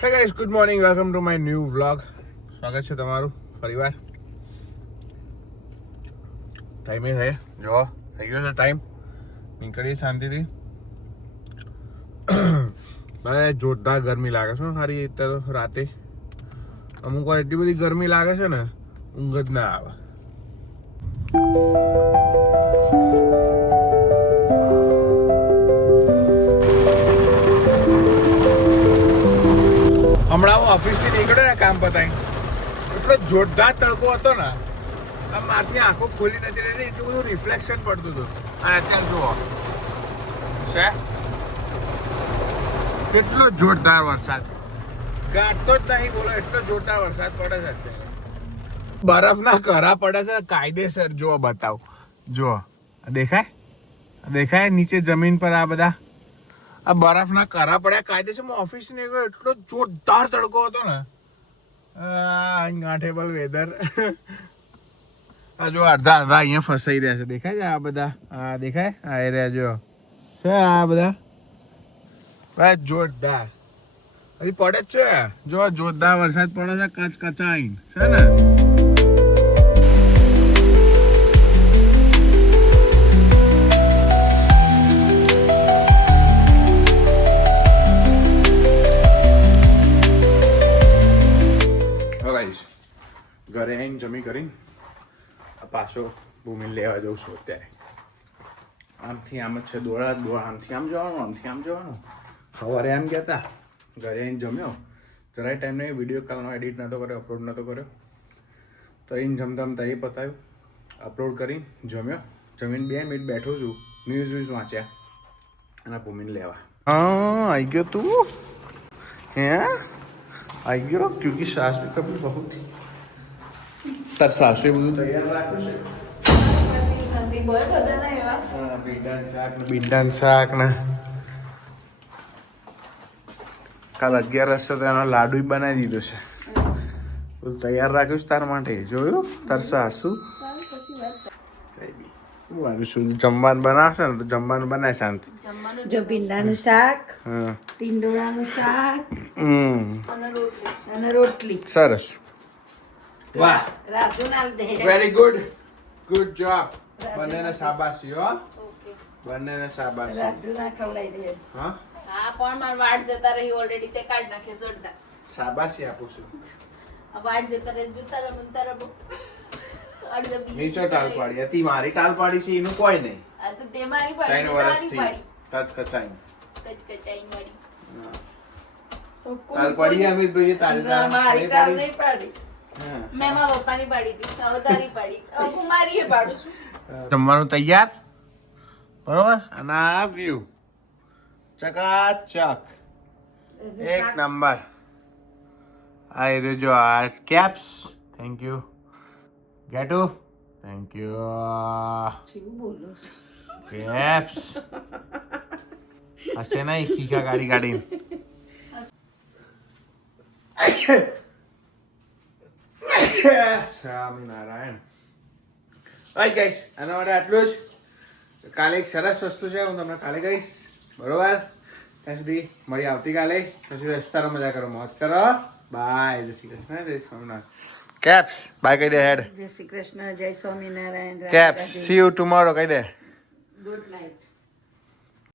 હે guys, good morning, welcome to my new vlog. સ્વાગત છે તમારું ફરીવાર. ટાઈમે છે જો થઈ ગયો છે ટાઈમ, નીકળીએ શાંતિથી. ભાઈ જોરદાર ગરમી લાગે છે સારી અત્યારે રાતે. અમુક વાર એટલી બધી ગરમી લાગે છે ને ઊંઘ જ ના આવે. હમણાં હું ઓફિસથી નીકળ્યો ને કામ પતાવીને, એટલો જોરદાર તડકો હતો ને, આમ મારથી આંખો ખોલી નથી રહેતી, એટલું બધું રિફ્લેક્શન પડતું હતું. અને અત્યારે જુઓ છે કેટલો જોરદાર વરસાદ, કાઢતો જ નહીં બોલો, એટલો જોરદાર વરસાદ પડે છે અત્યારે. બરફના કરા પડે છે કાયદેસર. જુઓ બતાવું, જુઓ દેખાય દેખાય નીચે જમીન પર આ બધા આ બરફના કરા પડ્યા કાયદેસર. હું ઓફિસ ને ગયો, એટલો જોરદાર તડકો હતો ને, અનગાઠેબલ વેધર. આ જો અડધા અહીંયા ફસાઈ રહ્યા છે, દેખાય છે આ બધા, હા દેખાય આ રહ્યા જો છે આ બધા, બસ જોરદાર હજી પડે જ છે. જો જોરદાર વરસાદ પડે છે, કચકચાઈ છે ને. ઘરે આવીને જમી કરીને પાછો ભૂમિને લેવા જઉં છું. અત્યારે આમથી આમ જ છે, દોડા આમથી આમ જવાનું, આમથી આમ જવાનું. સવારે એમ ગયા હતા, ઘરે આવીને જમ્યો, જરાય ટાઈમ નહીં, વિડીયો કાલનો એડિટ નહોતો કર્યો, અપલોડ નહોતો કર્યો, તો એને જમતા એ પતાવ્યું, અપલોડ કરી જમ્યો. જમીને 2 મિનિટ બેઠો છું, ન્યૂઝ વાંચ્યા અને ભૂમિને લેવા. હા આવી ગયો તું, હે આવી ગયો, ક્યોંકિ સાસ ભી કભી બહુ થી. તાર સાસુ બધું તૈયાર રાખ્યું છે, ભીંડાનું શાક ને કાલ 11 તો એનો લાડુ બનાવી દીધો છે, બધું તૈયાર રાખ્યું છે તાર માટે. જોયું તાર સાસુ જમવાનું બનાવશે ને તો જમવાનું બનાય શાંતિ. જો ભીંડાનું શાક, ટીંડોળાનું શાક અને રોટલી. સરસ, વાહ, રાજુ નાલ દે. Very good, good job. બંનેને શાબાશી હો, બંનેને શાબાશી. રાજુ ના ખવડાવી દે. હા હા, પણ માર વાટ જતા રહી ઓલરેડી, તે કાઢ નાખે જોરદાર. શાબાશી આપું છું. આ વાટ જતા રહી જતા રમો નીચો ટાલ પાડી હતી, મારી ટાલ પાડી છે એનું કોઈ નહીં. આ તો તે મારી 3 પાડી, વર્ષથી કચકચાઈ કચકચાઈ મારી. ટાલ પાડી અમિતભાઈ, તારી મારી ટાલ નહીં પાડી. મેં મારા પપ્પાની પાડી હતી, હવે તારી પાડી, હવે હું મારી એ પાડું છું. જમવાનું તૈયાર, બરોબર. અને આ વ્યૂ ચકાચક એક નંબર. આ એ જો આ કેપ્સ, થેન્ક યુ. ગેટુ, થેન્ક યુ. શું બોલો કેપ્સ હશે નહીં, ખીખા ગાડી ગાડી. સ્વામિનારાયણ. હાય ગાઈસ, આના માટે આટલું જ. કાલે એક સરસ વસ્તુ છે, હું તમને કાલે કહીશ, બરોબર. ત્યાં સુધી મળી આવતીકાલે. ત્યાં સુધી રસ્તાનો મજા કરો, મોજ કરો. બાય, જય શ્રી કૃષ્ણ, જય સ્વામિનારાયણ. કેપ્સ બાય કહી દે. હેડ જય શ્રી કૃષ્ણ, જય Swaminarayan. Caps C you tomorrow કહી દે. Good night.